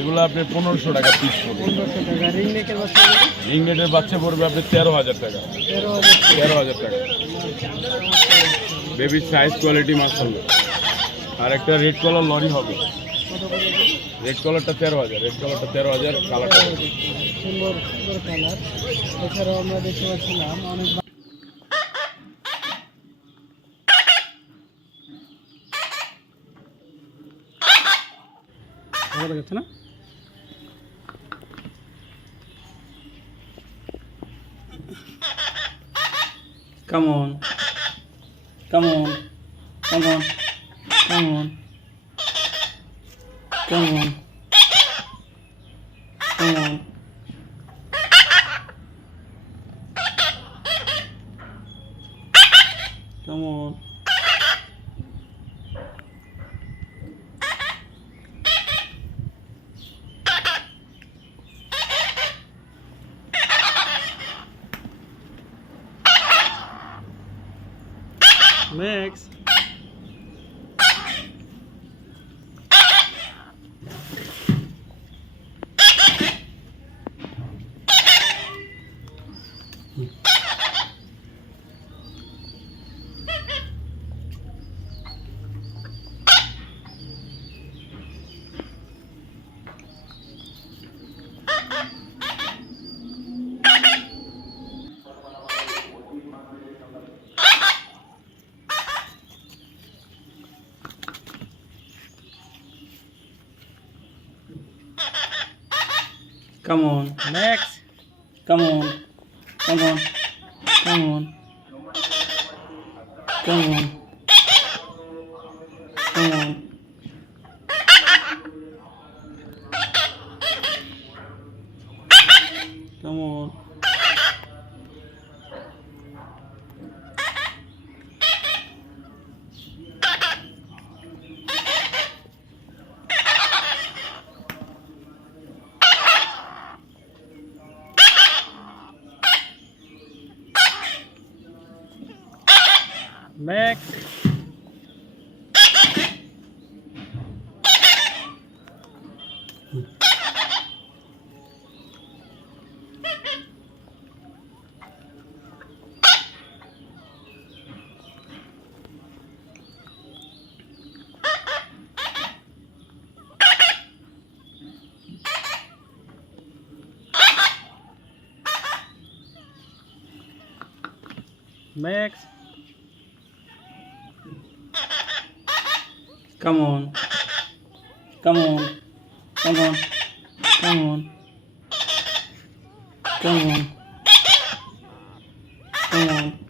এগুলো আপনার 1500 টাকা পিস পড়বে। 1500 টাকা। রিং নেটের বাচ্চা পড়বে আপনার 13,000 টাকা। 13,000 টাকা। বেবির সাইজ কোয়ালিটি মাশাআল্লাহ। আর একটা রেড কালার লরি হবে। রেড কালারটা 13,000। রেড কালারটা 13,000। কালারটা সুন্দর সুন্দর কালার। এছাড়াও আমরা দেখতে পাচ্ছিলাম অনেক ভালো দেখাচ্ছে না? Come on. Come on. Come on. Come on. Come on. Come on. Come on. Max. Come on, Max. Come on. Come on. Come on. Come on. Come on. Come on. Max. Max. Come on. Come on. Come on. Come on. Come on. Come on.